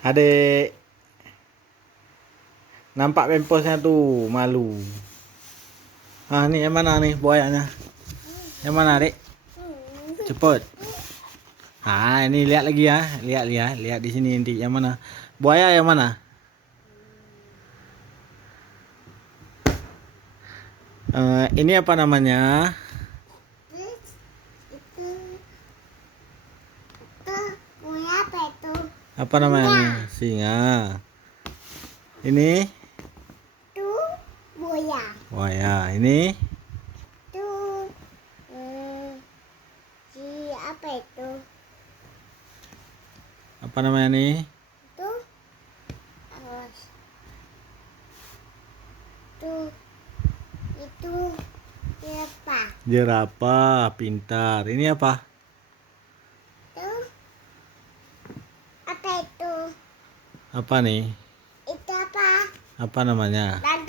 Adek, nampak pemposnya tuh, malu. Ah, nih yang mana nih buayanya? Yang mana, Dek? Cepet. Ah, ini lihat lagi ya. Lihat di sini nanti yang mana? Buaya yang mana? Ini apa namanya? Punya apa itu? Apa namanya? Singa. Ini Tuh buaya. buaya. Ini Tuh si apa itu? apa namanya nih? Tuh awas. Tuh itu apa? Jerapah, pintar. Ini apa? Tuh apa itu? Apa nih? Itu apa? Apa namanya? Dan